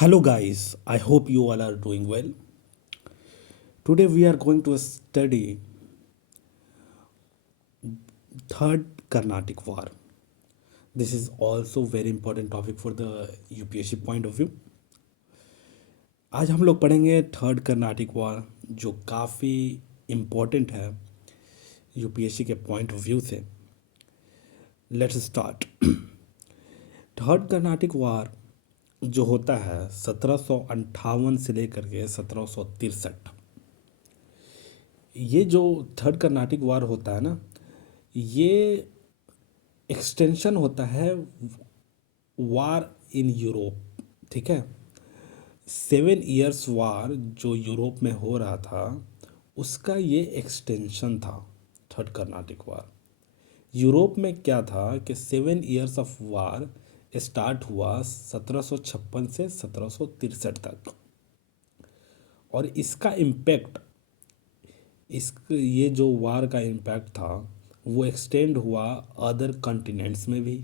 Hello, guys. I hope you all are doing well. Today, we are going to study Third Carnatic War. This is also very important topic for the UPSC point of view. आज हम लोग पढ़ेंगे third Carnatic war जो काफ़ी important है UPSC के point of view से। Let's start. Third Carnatic war जो होता है 1758 से लेकर के 1763, ये जो थर्ड कर्नाटिक वार होता है ना, ये एक्सटेंशन होता है वार इन यूरोप। ठीक है, 7 इयर्स वार जो यूरोप में हो रहा था उसका ये एक्सटेंशन था थर्ड कर्नाटिक वार। यूरोप में क्या था कि 7 इयर्स ऑफ वार स्टार्ट हुआ 1756 से 1763 तक, और इसका इम्पैक्ट, इस ये जो वार का इम्पैक्ट था वो एक्सटेंड हुआ अदर कॉन्टिनेंट्स में भी,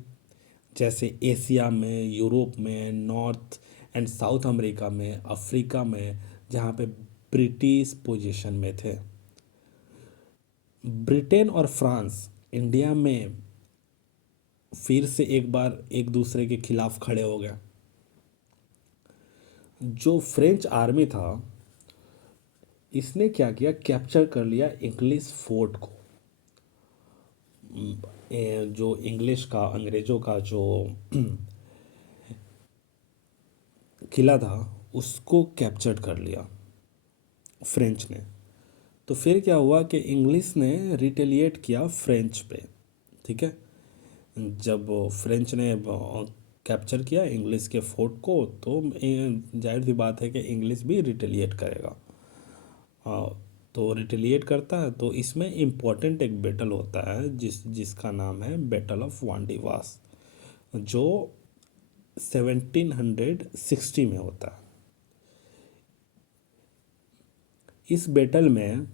जैसे एशिया में, यूरोप में, नॉर्थ एंड साउथ अमेरिका में, अफ्रीका में, जहाँ पे ब्रिटिश पोजीशन में थे। ब्रिटेन और फ्रांस इंडिया में फिर से एक बार एक दूसरे के खिलाफ खड़े हो गए। जो फ्रेंच आर्मी था इसने क्या किया, कैप्चर कर लिया इंग्लिश फोर्ट को। जो इंग्लिश का, अंग्रेज़ों का जो किला था उसको कैप्चर कर लिया फ्रेंच ने। तो फिर क्या हुआ कि इंग्लिश ने रिटेलिएट किया फ्रेंच पे। ठीक है, जब फ्रेंच ने कैप्चर किया इंग्लिश के फोर्ट को तो जाहिर सी बात है कि इंग्लिश भी रिटेलिएट करेगा। तो रिटेलिएट करता है तो इसमें इम्पोर्टेंट एक बैटल होता है जिसका नाम है बैटल ऑफ वांडीवास, जो 1760 में होता है। इस बैटल में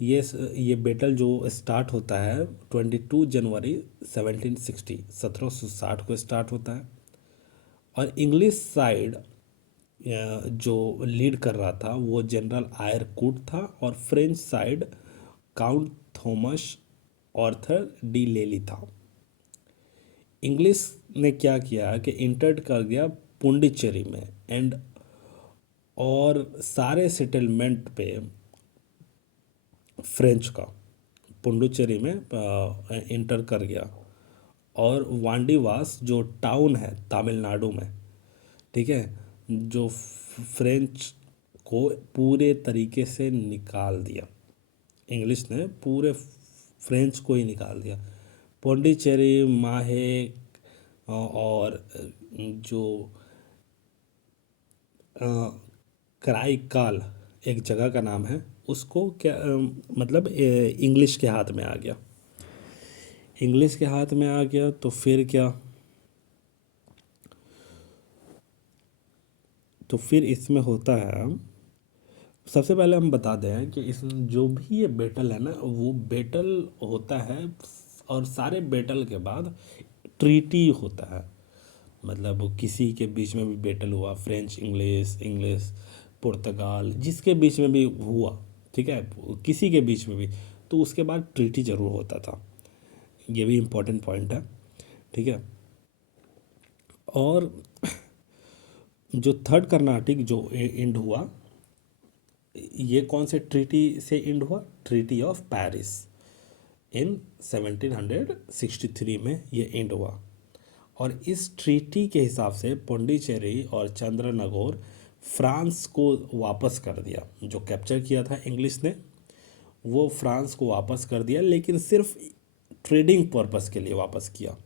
ये बैटल जो स्टार्ट होता है 22 जनवरी 1760 को स्टार्ट होता है, और इंग्लिश साइड जो लीड कर रहा था वो जनरल आयरकूट था, और French side count Thomas Arthur de Lally था। इंग्लिश ने क्या किया कि इंटर कर दिया पुंडीचेरी में एंड, और सारे सेटलमेंट पे फ्रेंच का पुंडुचेरी में इंटर कर गया, और वांडीवास जो टाउन है तमिलनाडु में, ठीक है, जो फ्रेंच को पूरे तरीके से निकाल दिया। इंग्लिश ने पूरे फ्रेंच को ही निकाल दिया। पौंडीचेरी, माहे और जो कराईकाल एक जगह का नाम है, उसको क्या मतलब इंग्लिश के हाथ में आ गया। इंग्लिश के हाथ में आ गया तो फिर क्या, तो फिर इसमें होता है, सबसे पहले हम बता दें कि इस जो भी ये बैटल है ना वो बैटल होता है, और सारे बैटल के बाद ट्रीटी होता है। मतलब किसी के बीच में भी बैटल हुआ, फ्रेंच इंग्लिश, इंग्लिश पुर्तगाल, जिसके बीच में भी हुआ, ठीक है, किसी के बीच में भी, तो उसके बाद ट्रीटी ज़रूर होता था। ये भी इम्पोर्टेंट पॉइंट है। ठीक है, और जो थर्ड कर्नाटिक जो एंड हुआ, ये कौन से ट्रीटी से एंड हुआ, ट्रीटी ऑफ पेरिस इन 1763 में ये एंड हुआ। और इस ट्रीटी के हिसाब से पौंडीचेरी और चंद्रनगौर फ्रांस को वापस कर दिया। जो कैप्चर किया था इंग्लिश ने वो फ्रांस को वापस कर दिया, लेकिन सिर्फ ट्रेडिंग पर्पस के लिए वापस किया।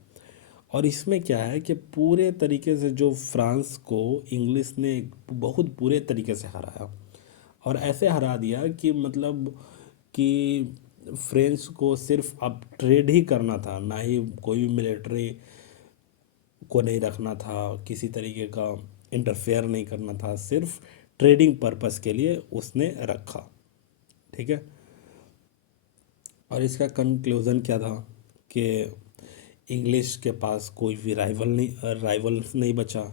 और इसमें क्या है कि पूरे तरीके से जो फ्रांस को इंग्लिश ने बहुत बुरे तरीके से हराया, और ऐसे हरा दिया कि मतलब कि फ्रेंच को सिर्फ अब ट्रेड ही करना था, ना ही कोई भी मिलिट्री को नहीं रखना था, किसी तरीके का इंटरफेयर नहीं करना था, सिर्फ ट्रेडिंग पर्पस के लिए उसने रखा। ठीक है, और इसका कंक्लूज़न क्या था कि इंग्लिश के पास कोई भी राइवल नहीं बचा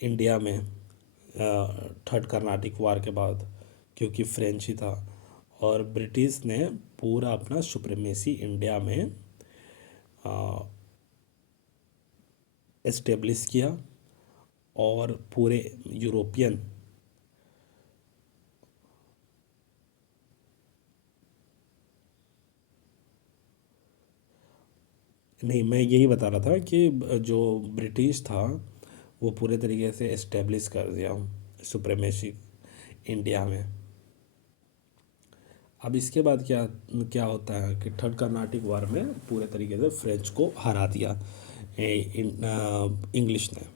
इंडिया में, थर्ड कर्नाटिक वार के बाद, क्योंकि फ्रेंच ही था। और ब्रिटिश ने पूरा अपना सुप्रीमेसी इंडिया में एस्टेब्लिश किया, और पूरे यूरोपियन नहीं, मैं यही बता रहा था कि जो ब्रिटिश था वो पूरे तरीके से एस्टेब्लिश कर दिया सुप्रीमेसी इंडिया में। अब इसके बाद क्या क्या होता है कि थर्ड कर्नाटिक वार में पूरे तरीके से फ्रेंच को हरा दिया इंग्लिश ने।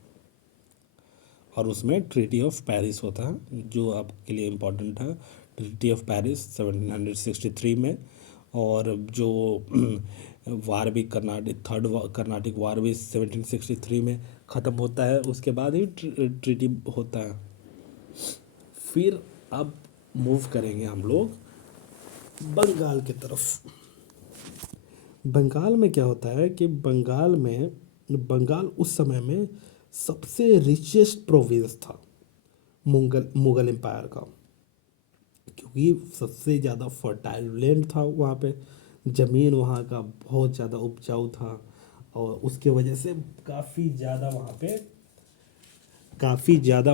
और उसमें ट्रीटी ऑफ पेरिस होता है जो आपके लिए इम्पोर्टेंट है। ट्रीटी ऑफ पेरिस 1763 में। और जो वार भी कर्नाटिक वार भी 1763 में ख़त्म होता है। उसके बाद ही ट्रीटी होता है। फिर अब मूव करेंगे हम लोग बंगाल की तरफ। बंगाल में क्या होता है कि बंगाल उस समय में सबसे रिचेस्ट प्रोविंस था मुगल एम्पायर का, क्योंकि सबसे ज़्यादा फर्टाइल लैंड था वहाँ पे। ज़मीन वहाँ का बहुत ज़्यादा उपजाऊ था, और उसके वजह से काफ़ी ज़्यादा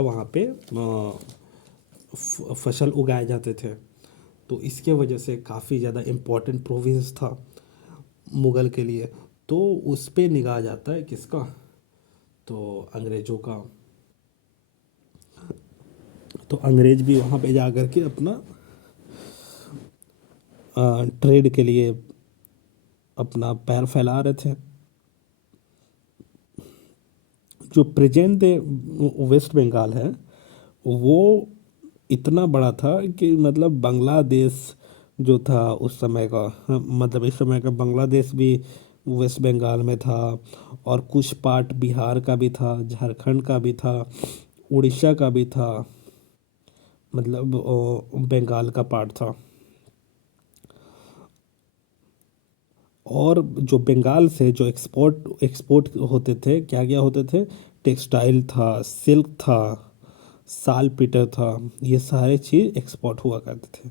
वहाँ पे फसल उगाए जाते थे। तो इसके वजह से काफ़ी ज़्यादा इम्पोर्टेंट प्रोविंस था मुग़ल के लिए। तो उस पे निगाह जाता है किसका, तो अंग्रेज़ों का। तो अंग्रेज़ भी वहाँ पे जा कर के अपना ट्रेड के लिए अपना पैर फैला रहे थे। जो प्रेजेंट डे वेस्ट बंगाल है वो इतना बड़ा था कि मतलब बांग्लादेश जो था उस समय का, मतलब इस समय का बांग्लादेश भी वेस्ट बंगाल में था। और कुछ पार्ट बिहार का भी था, झारखंड का भी था, उड़ीसा का भी था। मतलब बंगाल का पार्ट था। और जो बंगाल से जो एक्सपोर्ट एक्सपोर्ट होते थे, क्या क्या होते थे, टेक्सटाइल था, सिल्क था, साल पीटर था, ये सारे चीज़ एक्सपोर्ट हुआ करते थे।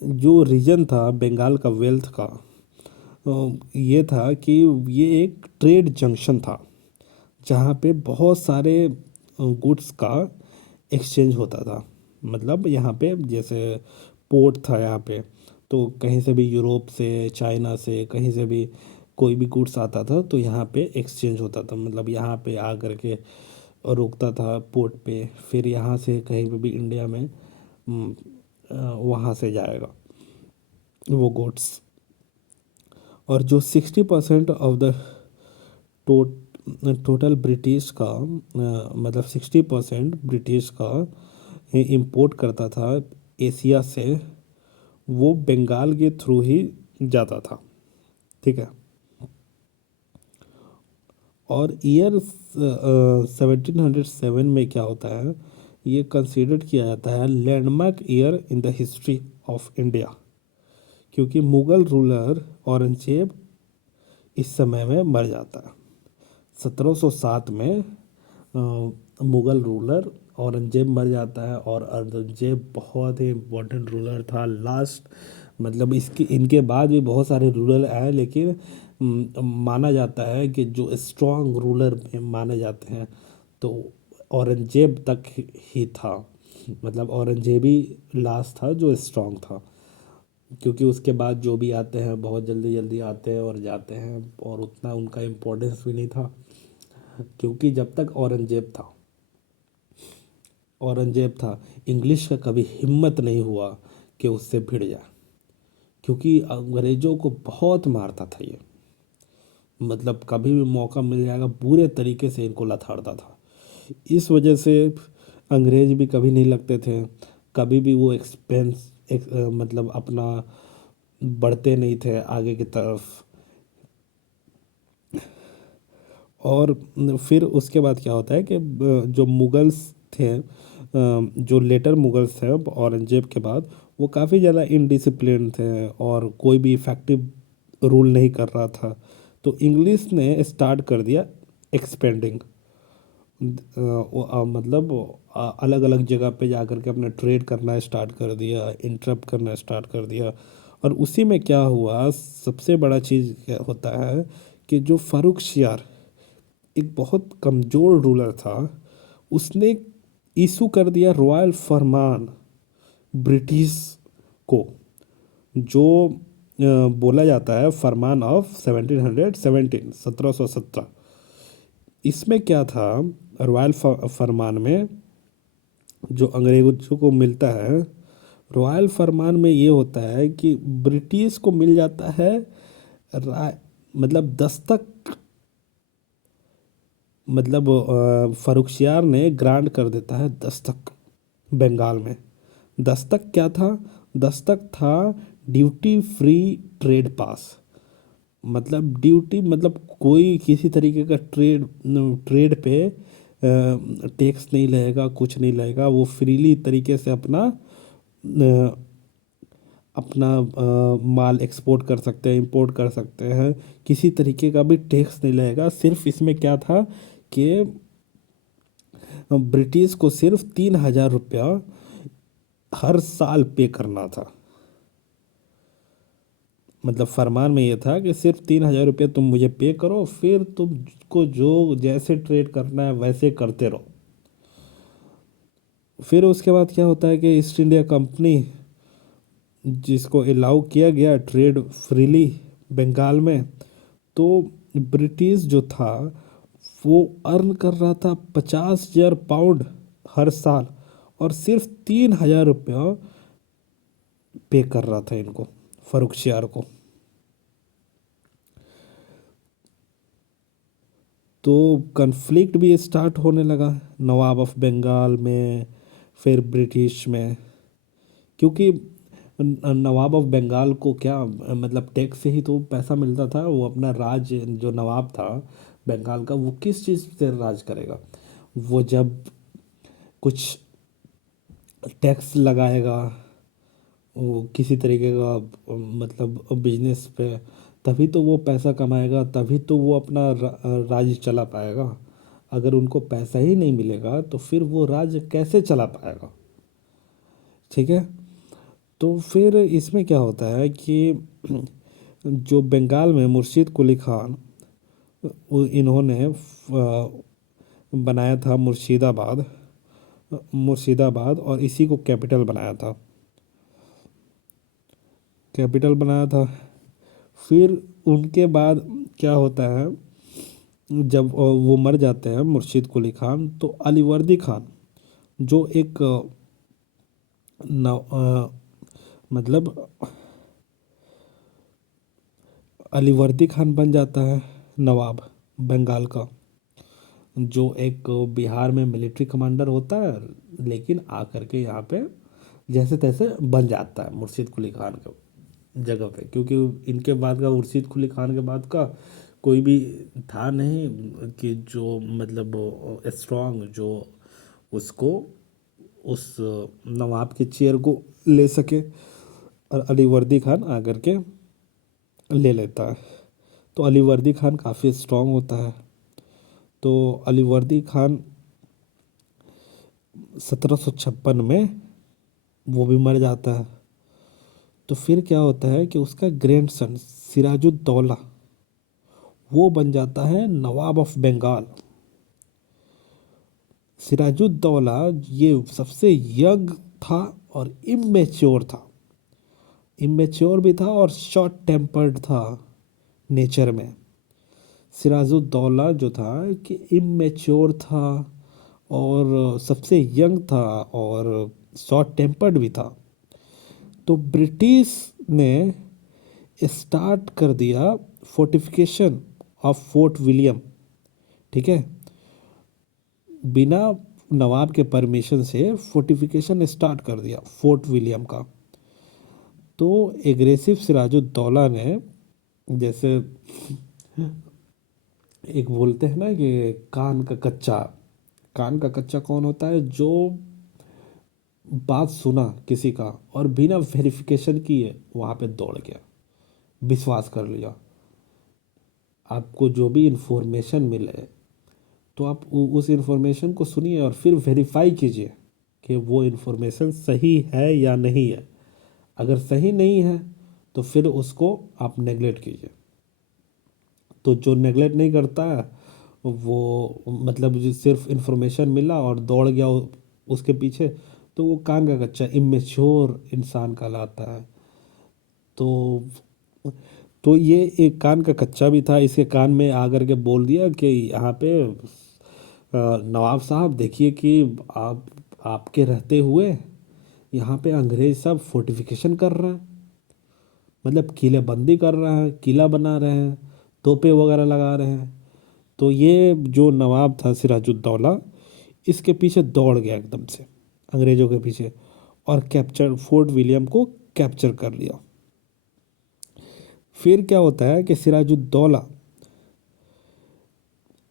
जो रीजन था बंगाल का वेल्थ का, ये था कि ये एक ट्रेड जंक्शन था जहाँ पे बहुत सारे गुड्स का एक्सचेंज होता था। मतलब यहाँ पे जैसे पोर्ट था यहाँ पे, तो कहीं से भी यूरोप से, चाइना से, कहीं से भी कोई भी गुड्स आता था तो यहाँ पे एक्सचेंज होता था। मतलब यहाँ पे आ कर के रुकता था पोर्ट पे, फिर यहाँ से कहीं पे भी इंडिया में वहाँ से जाएगा वो गुड्स। और जो 60% ऑफ द टोटल ब्रिटिश का, मतलब 60% ब्रिटिश का इंपोर्ट करता था एशिया से, वो बंगाल के थ्रू ही जाता था। ठीक है। और ईयर 1707 में क्या होता है, ये कंसीडर किया जाता है landmark year in the history of India, क्योंकि मुग़ल रूलर औरंगजेब इस समय में मर जाता है। 1707 में मुग़ल रूलर औरंगजेब मर जाता है। और औरंगजेब बहुत ही इम्पोर्टेंट रूलर था लास्ट, मतलब इसके इनके बाद भी बहुत सारे रूलर आए, लेकिन माना जाता है कि जो स्ट्रॉन्ग रूलर माने जाते हैं तो औरंगजेब तक ही था। मतलब औरंगजेब ही लास्ट था जो स्ट्रॉन्ग था, क्योंकि उसके बाद जो भी आते हैं बहुत जल्दी जल्दी आते हैं और जाते हैं, और उतना उनका इम्पोर्टेंस भी नहीं था। क्योंकि जब तक औरंगजेब था इंग्लिश का कभी हिम्मत नहीं हुआ कि उससे भिड़ जाए, क्योंकि अंग्रेज़ों को बहुत मारता था ये। मतलब कभी भी मौका मिल जाएगा बुरे तरीके से इनको लथाड़ता था। इस वजह से अंग्रेज भी कभी नहीं लगते थे, कभी भी वो मतलब अपना बढ़ते नहीं थे आगे की तरफ। और फिर उसके बाद क्या होता है कि जो मुगल्स थे, जो लेटर मुगल्स थे औरंगजेब के बाद, वो काफ़ी ज़्यादा इनडिसिप्लिन थे और कोई भी इफ़ेक्टिव रूल नहीं कर रहा था। तो इंग्लिश ने स्टार्ट कर दिया एक्सपेंडिंग, मतलब अलग अलग जगह पे जा कर के अपना ट्रेड करना स्टार्ट कर दिया, इंटरप्ट करना स्टार्ट कर दिया। और उसी में क्या हुआ, सबसे बड़ा चीज़ क्या होता है कि जो फारुख एक बहुत कमज़ोर रूलर था, उसने इशू कर दिया रॉयल फरमान ब्रिटिश को, जो बोला जाता है फरमान ऑफ 1717, 1717। इसमें क्या था, रॉयल फरमान में जो अंग्रेज़ों को मिलता है, रॉयल फरमान में ये होता है कि ब्रिटिश को मिल जाता है मतलब दस्तक, मतलब फर्रुखसियार ने ग्रांट कर देता है दस्तक बंगाल में। दस्तक क्या था? दस्तक था ड्यूटी फ्री ट्रेड पास। मतलब ड्यूटी मतलब कोई किसी तरीके का ट्रेड पे टैक्स नहीं लगेगा, कुछ नहीं लगेगा, वो फ्रीली तरीके से अ, अपना माल एक्सपोर्ट कर सकते हैं, इंपोर्ट कर सकते हैं, किसी तरीके का भी टैक्स नहीं लगेगा। सिर्फ इसमें क्या था कि ब्रिटिश को सिर्फ 3,000 रुपया हर साल पे करना था। मतलब फरमान में ये था कि सिर्फ 3,000 रुपये तुम मुझे पे करो, फिर तुमको जो जैसे ट्रेड करना है वैसे करते रहो। फिर उसके बाद क्या होता है कि ईस्ट इंडिया कंपनी, जिसको अलाउ किया गया ट्रेड फ्रीली बंगाल में, तो ब्रिटिश जो था वो अर्न कर रहा था 50,000 पाउंड हर साल, और सिर्फ 3,000 रुपया पे कर रहा था इनको, फर्रुखसियार को। तो कन्फ्लिक्ट भी स्टार्ट होने लगा नवाब ऑफ बंगाल में, फिर ब्रिटिश में। क्योंकि नवाब ऑफ बंगाल को क्या, मतलब टैक्स से ही तो पैसा मिलता था। वो अपना राज, जो नवाब था बंगाल का, वो किस चीज़ से राज करेगा? वो जब कुछ टैक्स लगाएगा, वो किसी तरीके का मतलब बिजनेस पे, तभी तो वो पैसा कमाएगा, तभी तो वो अपना राज्य चला पाएगा। अगर उनको पैसा ही नहीं मिलेगा तो फिर वो राज्य कैसे चला पाएगा? ठीक है। तो फिर इसमें क्या होता है कि जो बंगाल में मुर्शिद कुली खान, इन्होंने बनाया था मुर्शिदाबाद, मुर्शिदाबाद, और इसी को कैपिटल बनाया था, कैपिटल बनाया था। फिर उनके बाद क्या होता है, जब वो मर जाते हैं मुर्शिद कुली खान, तो अलीवर्दी खान, जो एक मतलब अलीवर्दी खान बन जाता है नवाब बंगाल का, जो एक बिहार में मिलिट्री कमांडर होता है, लेकिन आकर के यहाँ पे जैसे तैसे बन जाता है मुर्शिद कुली खान के जगह पे। क्योंकि इनके बाद का, मुर्शिद कुली खान के बाद का कोई भी था नहीं कि जो मतलब स्ट्रांग, जो उसको उस नवाब के चेयर को ले सके। और अलीवर्दी खान आकर के ले लेता है। तो अलीवर्दी खान काफ़ी स्ट्रांग होता है। तो अलीवर्दी खान 1756 में वो भी मर जाता है। तो फिर क्या होता है कि उसका ग्रैंडसन सिराजुद्दौला, वो बन जाता है नवाब ऑफ बंगाल। सिराजुद्दौला ये सबसे यंग था और इमेच्योर था, इमेच्योर भी था और शॉर्ट टेम्पर्ड था नेचर में। सिराजुद्दौला जो था कि इमेच्योर था और सबसे यंग था और शॉर्ट टेम्पर्ड भी था। तो ब्रिटिश ने स्टार्ट कर दिया फोर्टिफिकेशन ऑफ फोर्ट विलियम। ठीक है, बिना नवाब के परमिशन से फोर्टिफिकेशन स्टार्ट कर दिया फोर्ट विलियम का। तो एग्रेसिव सिराजुद्दौला ने, जैसे एक बोलते हैं ना कि कान का कच्चा, कान का कच्चा कौन होता है? जो बात सुना किसी का और बिना वेरिफिकेशन किए वहाँ पे दौड़ गया, विश्वास कर लिया। आपको जो भी इंफॉर्मेशन मिले तो आप उस इंफॉर्मेशन को सुनिए और फिर वेरीफाई कीजिए कि वो इंफॉर्मेशन सही है या नहीं है। अगर सही नहीं है तो फिर उसको आप नेगलेक्ट कीजिए। तो जो नेगलेक्ट नहीं करता है वो मतलब जो सिर्फ इंफॉर्मेशन मिला और दौड़ गया उसके पीछे, तो वो कान का कच्चा इमेच्योर इंसान कहलाता है। तो ये एक कान का कच्चा भी था, इसके कान में आकर के बोल दिया कि यहाँ पे नवाब साहब देखिए कि आप आपके रहते हुए यहाँ पे अंग्रेज सब फोर्टिफिकेशन कर रहे हैं, मतलब किले बंदी कर रहे हैं, किला बना रहे हैं, तोपे वगैरह लगा रहे हैं। तो ये जो नवाब था सिराजुद्दौला, इसके पीछे दौड़ गया एकदम से अंग्रेज़ों के पीछे और कैप्चर फोर्ट विलियम को कैप्चर कर लिया। फिर क्या होता है कि सिराजुद्दौला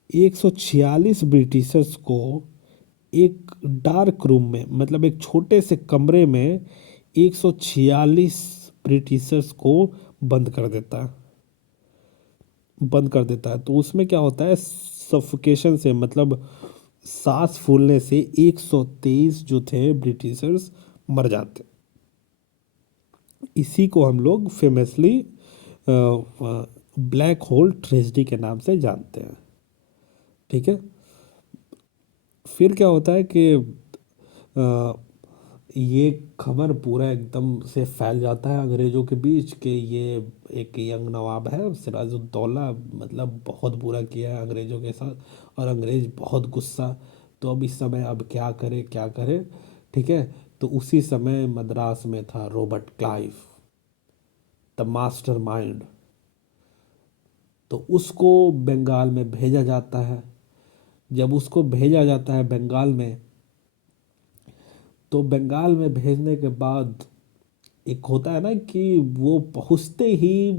146 ब्रिटिशर्स को एक डार्क रूम में, मतलब एक छोटे से कमरे में 146 ब्रिटिशर्स को बंद कर देता है बंद कर देता है। तो उसमें क्या होता है, सफोकेशन से, मतलब सांस फूलने से 123 जो थे ब्रिटिशर्स मर जाते। इसी को हम लोग फेमसली ब्लैक होल ट्रेजेडी के नाम से जानते हैं। ठीक है। फिर क्या होता है कि अ, ये खबर पूरा एकदम से फैल जाता है अंग्रेज़ों के बीच कि ये एक यंग नवाब है सिराजुद्दौला, मतलब बहुत बुरा किया है अंग्रेज़ों के साथ और अंग्रेज़ बहुत गुस्सा। तो अब इस समय अब क्या करे। ठीक है। तो उसी समय मद्रास में था Robert Clive, the master mind. तो उसको बंगाल में भेजा जाता है। जब उसको भेजा जाता है बंगाल में, तो बंगाल में भेजने के बाद एक होता है ना कि वो पहुँचते ही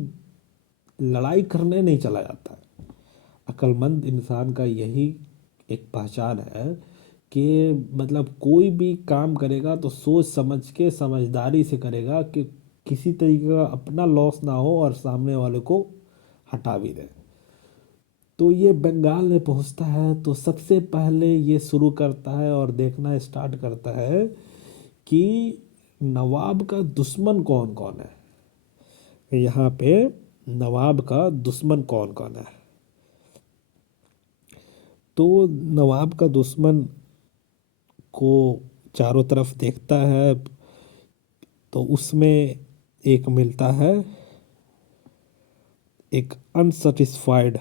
लड़ाई करने नहीं चला जाता है। अक्लमंद इंसान का यही एक पहचान है कि मतलब कोई भी काम करेगा तो सोच समझ के समझदारी से करेगा कि किसी तरीके का अपना लॉस ना हो और सामने वाले को हटा भी दे। तो ये बंगाल में पहुंचता है तो सबसे पहले ये शुरू करता है और देखना स्टार्ट करता है कि नवाब का दुश्मन कौन कौन है, यहाँ पे नवाब का दुश्मन कौन कौन है। तो नवाब का दुश्मन को चारों तरफ देखता है तो उसमें एक मिलता है, एक अनसेटिस्फाइड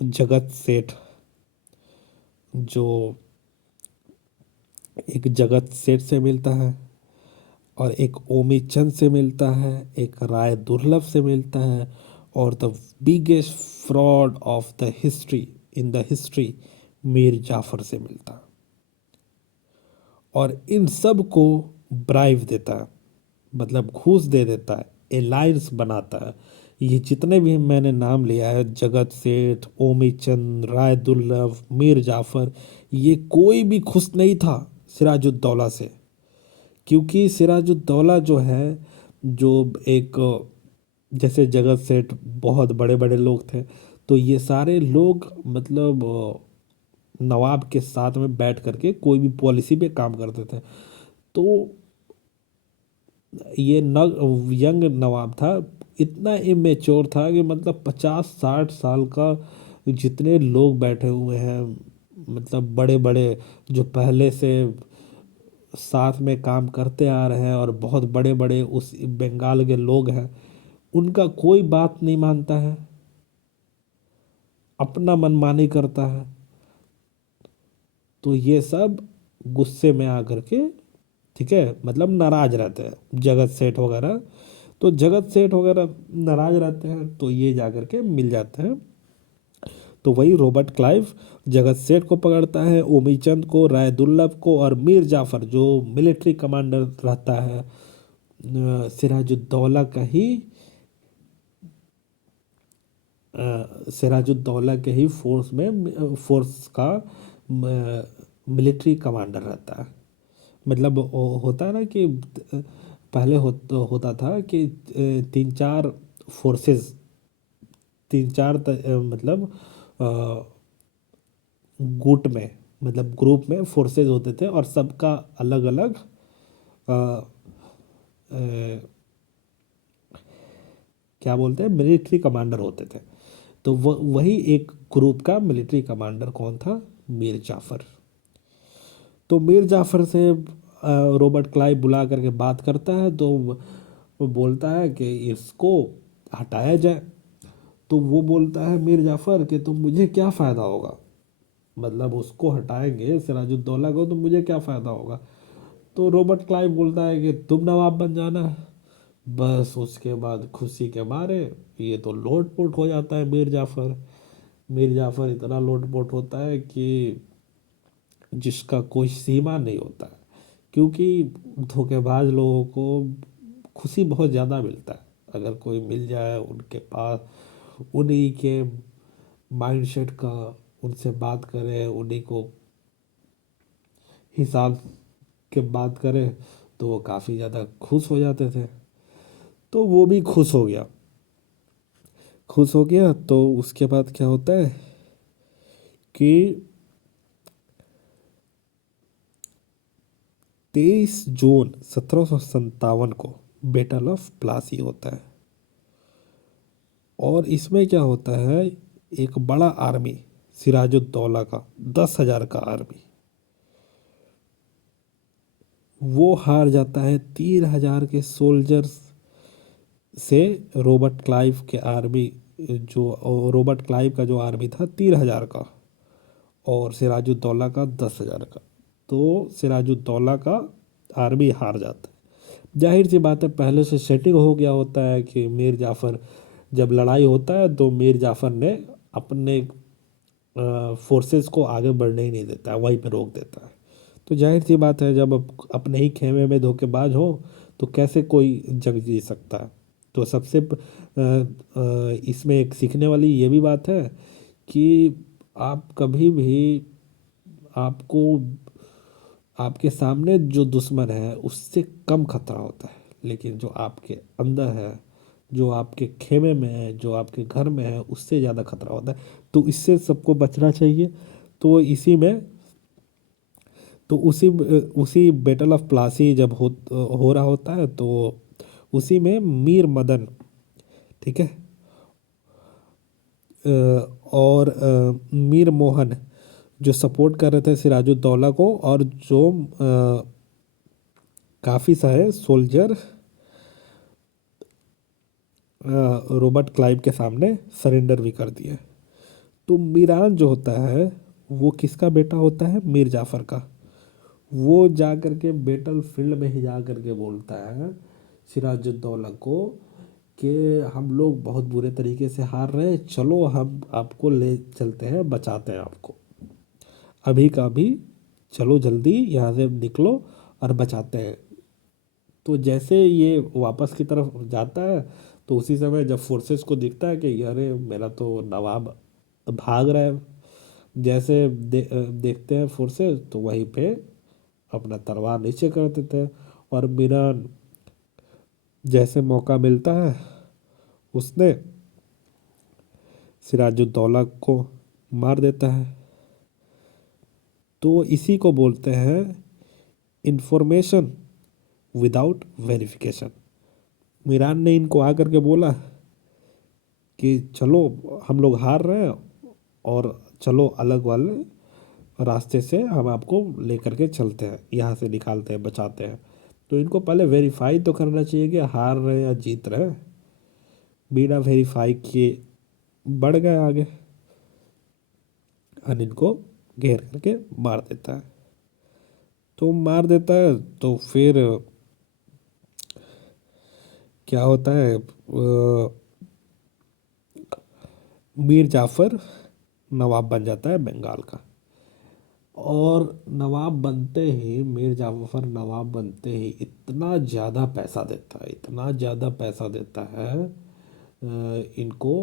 जगत सेठ, जो एक जगत सेठ से मिलता है और एक ओमी चंद से मिलता है, एक राय दुर्लभ से मिलता है और the biggest fraud of the history in the history Mir Jafar से मिलता है। और इन सब को ब्राइव देता है, मतलब घूस दे देता है, अलायंस बनाता है। ये जितने भी मैंने नाम लिया है, जगत सेठ, ओमी चंद, राय दुर्लभ, मीर जाफर, ये कोई भी खुश नहीं था सिराजुद्दौला से। क्योंकि सिराजुद्दौला जो है, जो एक जैसे जगत सेठ बहुत बड़े बड़े लोग थे, तो ये सारे लोग मतलब नवाब के साथ में बैठ करके कोई भी पॉलिसी पे काम करते थे। तो ये यंग नवाब था, इतना इमेच्योर था कि मतलब 50-60 साल का जितने लोग बैठे हुए हैं, मतलब बड़े बड़े जो पहले से साथ में काम करते आ रहे हैं और बहुत बड़े बड़े उस बंगाल के लोग हैं, उनका कोई बात नहीं मानता है, अपना मनमानी करता है। तो ये सब गुस्से में आकर के, ठीक है, मतलब नाराज रहते हैं जगत सेठ वगैरह। तो जगत सेठ वगैरह नाराज रहते हैं तो ये जा कर के मिल जाते हैं। तो वही रॉबर्ट क्लाइव जगत सेठ को पकड़ता है, ओमी चंद को, राय दुर्लभ को और मीर जाफर जो मिलिट्री कमांडर रहता है सिराजुद्दौला का ही, सिराजुद्दौला के ही फोर्स का मिलिट्री कमांडर रहता है। मतलब होता है ना कि पहले होता था कि तीन चार फोर्सेस, मतलब गुट में, मतलब ग्रुप में फोर्सेज होते थे और सबका अलग अलग क्या बोलते हैं, मिलिट्री कमांडर होते थे। तो वही एक ग्रुप का मिलिट्री कमांडर कौन था, मीर जाफ़र। तो मीर जाफ़र से रॉबर्ट क्लाइव बुला करके बात करता है, तो वो बोलता है कि इसको हटाया जाए। तो वो बोलता है मीर जाफ़र कि तो मुझे क्या फ़ायदा होगा, मतलब उसको हटाएंगे सिराजुद्दौला को तो मुझे क्या फ़ायदा होगा। तो रॉबर्ट क्लाइव बोलता है कि तुम नवाब बन जाना। बस उसके बाद खुशी के मारे ये तो लोटपोट हो जाता है मीर जाफ़र। मीर जाफ़र इतना लोटपोट होता है कि जिसका कोई सीमा नहीं होता है, क्योंकि धोखेबाज लोगों को खुशी बहुत ज़्यादा मिलता है अगर कोई मिल जाए उनके पास, उन्हीं के माइंडसेट का, उनसे बात करें, उन्हीं को हिसाब के बात करें, तो वो काफ़ी ज़्यादा खुश हो जाते थे। तो वो भी खुश हो गया। खुश हो गया तो उसके बाद क्या होता है कि 23 जून 1757 को बैटल ऑफ प्लासी होता है। और इसमें क्या होता है, एक बड़ा आर्मी सिराजुद्दौला का 10,000 का आर्मी, वो हार जाता है 3,000 के सोल्जर्स से। रॉबर्ट क्लाइव के आर्मी, जो रॉबर्ट क्लाइव का जो आर्मी था 3,000 का, और सिराजुद्दौला का 10,000 का। तो सिराजुद्दौला का आर्मी हार जाता है। जाहिर सी बात है, पहले से सेटिंग हो गया होता है कि मीर जाफ़र, जब लड़ाई होता है तो मीर जाफ़र ने अपने फोर्सेस को आगे बढ़ने ही नहीं देता है, वहीं पे रोक देता है। तो जाहिर सी बात है, जब अपने ही खेमे में धोखेबाज हो तो कैसे कोई जंग जीत सकता है। तो सबसे इसमें एक सीखने वाली ये भी बात है कि आप कभी भी, आपको आपके सामने जो दुश्मन है उससे कम खतरा होता है, लेकिन जो आपके अंदर है, जो आपके खेमे में है, जो आपके घर में है, उससे ज़्यादा खतरा होता है। तो इससे सबको बचना चाहिए। तो इसी में, तो उसी बैटल ऑफ प्लासी जब हो रहा होता है, तो उसी में मीर मदन, ठीक है, और मीर मोहन जो सपोर्ट कर रहे थे सिराजुद्दौला को, और जो काफ़ी सारे सोल्जर रॉबर्ट क्लाइव के सामने सरेंडर भी कर दिए। तो मीरान जो होता है वो किसका बेटा होता है, मीर जाफ़र का। वो जा कर के बैटल फील्ड में ही जा कर के बोलता है सिराजुद्दौला को कि हम लोग बहुत बुरे तरीके से हार रहे हैं, चलो हम आपको ले चलते हैं, बचाते हैं आपको, अभी का अभी, चलो जल्दी यहाँ से निकलो और बचाते हैं। तो जैसे ये वापस की तरफ जाता है, तो उसी समय जब फोर्सेस को दिखता है कि अरे मेरा तो नवाब भाग रहा है, जैसे देखते हैं फोर्सेस, तो वहीं पे अपना तलवार नीचे कर देते हैं। और मीरान जैसे मौका मिलता है, उसने सिराजुद्दौला को मार देता है। तो इसी को बोलते हैं इंफॉर्मेशन विदाउट वेरिफिकेशन। मीरान ने इनको आकर के बोला कि चलो हम लोग हार रहे हैं, और चलो अलग वाले रास्ते से हम आपको लेकर के चलते हैं, यहाँ से निकालते हैं, बचाते हैं। तो इनको पहले वेरीफाई तो करना चाहिए कि हार रहे हैं या जीत रहे हैं। बिना वेरीफाई किए बढ़ गए आगे, और इनको घेर करके मार देता है। तो मार देता है तो फिर क्या होता है, मीर जाफ़र नवाब बन जाता है बंगाल का। और नवाब बनते ही, मीर जाफ़र नवाब बनते ही इतना ज़्यादा पैसा देता है, इतना ज़्यादा पैसा देता है इनको,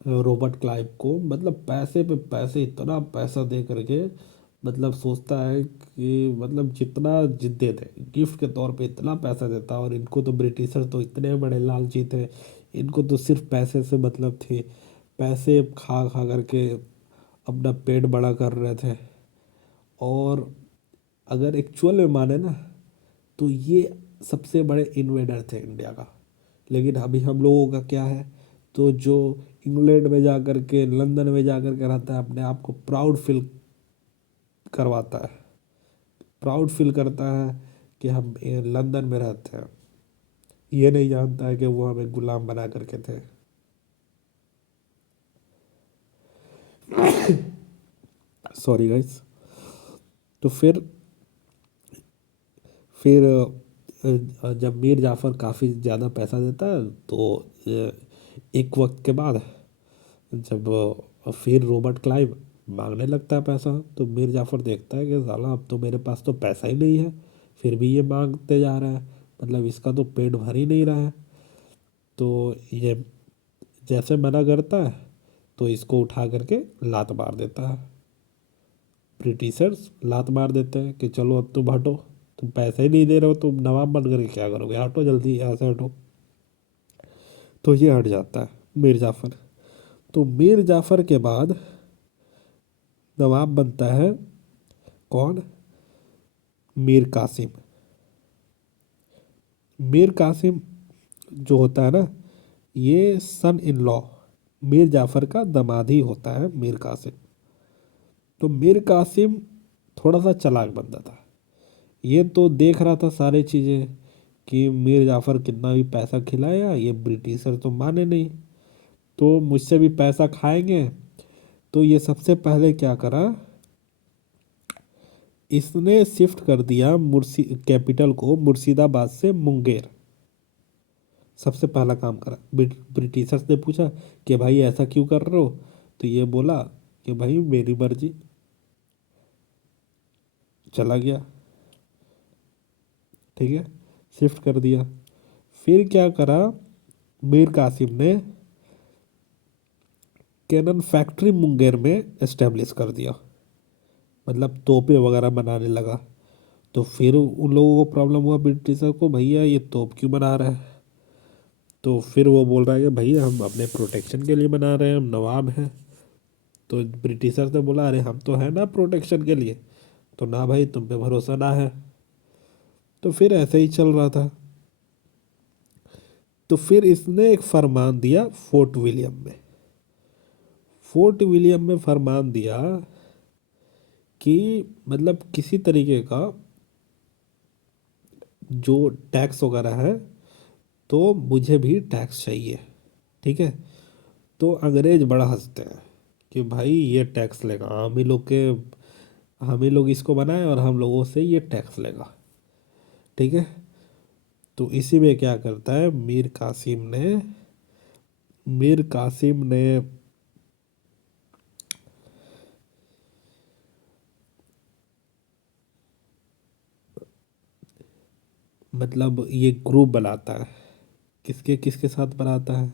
रॉबर्ट क्लाइव को, मतलब पैसे पे पैसे, इतना पैसा दे करके, मतलब सोचता है कि मतलब जितना दे दे गिफ्ट के तौर पे, इतना पैसा देता है। और इनको तो ब्रिटिशर तो इतने बड़े लालची थे, इनको तो सिर्फ पैसे से मतलब थी, पैसे खा खा करके अपना पेट बड़ा कर रहे थे। और अगर एक्चुअल में माने ना तो ये सबसे बड़े इन्वेडर थे इंडिया का। लेकिन अभी हम लोगों का क्या है, तो जो इंग्लैंड में जा कर के, लंदन में जा कर के रहता है, अपने आप को प्राउड फील करवाता है, प्राउड फील करता है कि हम लंदन में रहते हैं। ये नहीं जानता है कि वो हमें गुलाम बना करके थे। Sorry guys. तो फिर जब मीर जाफ़र काफ़ी ज़्यादा पैसा देता है तो एक वक्त के बाद जब फिर रॉबर्ट क्लाइव मांगने लगता है पैसा, तो मीर जाफ़र देखता है कि साला अब तो मेरे पास तो पैसा ही नहीं है, फिर भी ये मांगते जा रहा है, मतलब इसका तो पेट भर ही नहीं रहा है। तो ये जैसे मना करता है तो इसको उठा करके लात मार देता है। ब्रिटिशर्स लात मार देते हैं कि चलो अब तुम हटो, तुम पैसे ही नहीं दे रहे हो, तुम नवाब बन करके क्या करोगे, हटो जल्दी यहाँ से हटो। तो ये हट जाता है मीर जाफ़र। तो मीर जाफ़र के बाद नवाब बनता है कौन, मीर कासिम। मीर कासिम जो होता है ना, ये सन इन लॉ मीर जाफ़र का दामाद ही होता है मीर कासिम। तो मीर कासिम थोड़ा सा चालाक बंदा था। ये तो देख रहा था सारी चीज़ें कि मीर जाफ़र कितना भी पैसा खिलाया, ये ब्रिटिशर तो माने नहीं, तो मुझसे भी पैसा खाएंगे। तो ये सबसे पहले क्या करा, इसने शिफ्ट कर दिया मुर्शी कैपिटल को मुर्शिदाबाद से मुंगेर। सबसे पहला काम करा। ब्रिटिशर्स ने पूछा कि भाई ऐसा क्यों कर रहे हो, तो ये बोला कि भाई मेरी मर्जी। चला गया, ठीक है, शिफ्ट कर दिया। फिर क्या करा, मीर कासिम ने कैनन फैक्ट्री मुंगेर में एस्टेब्लिश कर दिया, मतलब तोपें वगैरह बनाने लगा। तो फिर उन लोगों को प्रॉब्लम हुआ ब्रिटिशर को, भैया ये तोप क्यों बना रहा है। तो फिर वो बोल रहा है कि भैया हम अपने प्रोटेक्शन के लिए बना रहे हैं, हम नवाब हैं। तो ब्रिटिशर ने बोला अरे हम तो है ना प्रोटेक्शन के लिए, तो ना भाई तुम पे भरोसा ना है। तो फिर ऐसे ही चल रहा था। तो फिर इसने एक फरमान दिया फोर्ट विलियम में। फोर्ट विलियम में फरमान दिया कि मतलब किसी तरीके का जो टैक्स वगैरह है तो मुझे भी टैक्स चाहिए, ठीक है। तो अंग्रेज बड़ा हंसते हैं कि भाई ये टैक्स लेगा, हम ही लोग इसको बनाए और हम लोगों से ये टैक्स लेगा, ठीक है। तो इसी में क्या करता है मीर कासिम ने मतलब ये ग्रुप बनाता है। किसके किसके साथ बनाता है,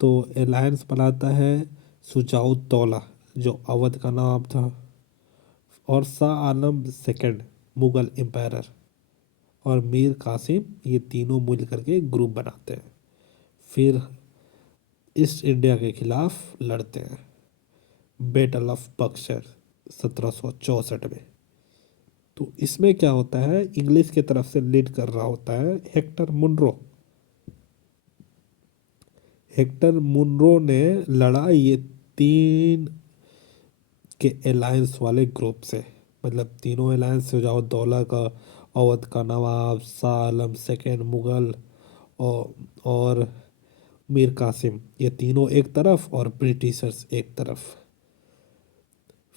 तो अलायंस बनाता है सुजाउद्दौला जो अवध का नाम था, और शाह आलम सेकंड मुगल एम्पायर, और मीर कासिम, ये तीनों मिल करके ग्रुप बनाते हैं। फिर ईस्ट इंडिया के खिलाफ लड़ते हैं, बैटल ऑफ बक्सर 1764 में। तो इसमें क्या होता है, इंग्लिश की तरफ से लीड कर रहा होता है हेक्टर मुनरो। हेक्टर मुनरो ने लड़ा ये तीन के अलायंस वाले ग्रुप से, मतलब तीनों अलायंस सुजाउद्दौला का, अवध का नवाब, शाह आलम सेकंड मुगल, और मीर कासिम, ये तीनों एक तरफ और ब्रिटिशर्स एक तरफ।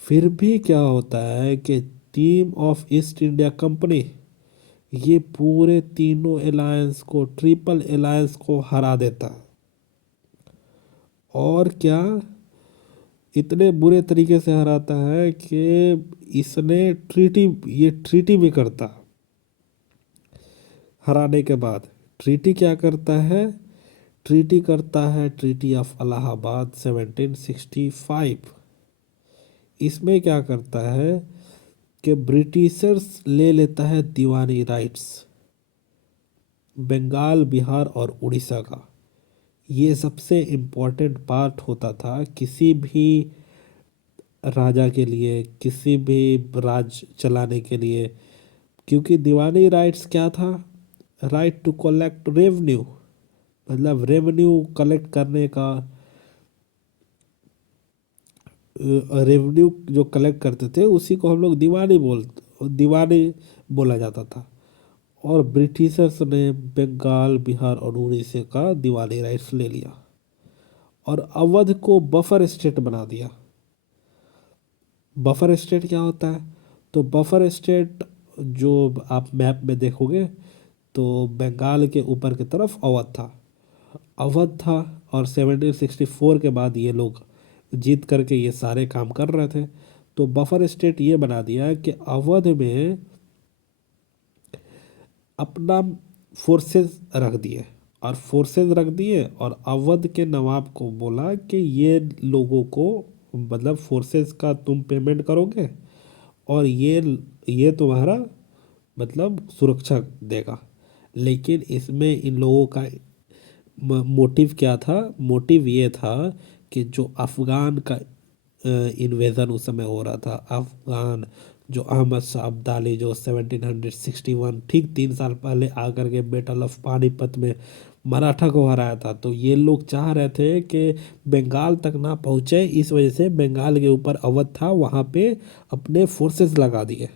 फिर भी क्या होता है कि team of east India company ये पूरे तीनों अलायंस को, ट्रिपल अलायंस को हरा देता है। और क्या, इतने बुरे तरीके से हराता है कि इसने ट्रीटी भी करता। हराने के बाद ट्रीटी क्या करता है, ट्रीटी करता है ट्रीटी ऑफ इलाहाबाद 1765। इसमें क्या करता है कि ब्रिटिशर्स ले लेता है दीवानी राइट्स बंगाल, बिहार और उड़ीसा का। ये सबसे इम्पोर्टेंट पार्ट होता था किसी भी राजा के लिए, किसी भी राज चलाने के लिए, क्योंकि दीवानी राइट्स क्या था? राइट टू कलेक्ट रेवेन्यू, मतलब रेवेन्यू कलेक्ट करने का। रेवेन्यू जो कलेक्ट करते थे उसी को हम लोग दीवानी बोला जाता था। और ब्रिटिशर्स ने बंगाल, बिहार और उड़ीसा का दीवानी राइट्स ले लिया और अवध को बफर स्टेट बना दिया। बफर स्टेट क्या होता है? तो बफर स्टेट, जो आप मैप में देखोगे तो बंगाल के ऊपर की तरफ अवध था। और 1764 के बाद ये लोग जीत करके ये सारे काम कर रहे थे। तो बफर स्टेट ये बना दिया कि अवध में अपना फोर्सेस रख दिए, और फोर्सेस रख दिए और अवध के नवाब को बोला कि ये लोगों को, मतलब फोर्सेस का तुम पेमेंट करोगे और ये तुम्हारा मतलब सुरक्षा देगा। लेकिन इसमें इन लोगों का मोटिव क्या था? मोटिव ये था कि जो अफ़गान का इन्वेज़न उस समय हो रहा था, अफ़गान, जो अहमद शाह अब्दाली जो 1761 ठीक 3 साल पहले आकर के बैटल ऑफ पानीपत में मराठा को हराया था, तो ये लोग चाह रहे थे कि बंगाल तक ना पहुँचे। इस वजह से बंगाल के ऊपर अवध था, वहाँ पे अपने फोर्सेस लगा दिए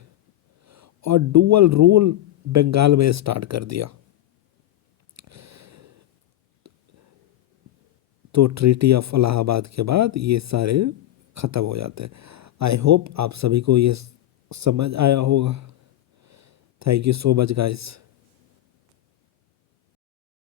और डुअल रूल बंगाल में स्टार्ट कर दिया। तो ट्रीटी ऑफ इलाहाबाद के बाद ये सारे ख़त्म हो जाते हैं। आई होप आप सभी को ये समझ आया होगा। Thank you so much guys.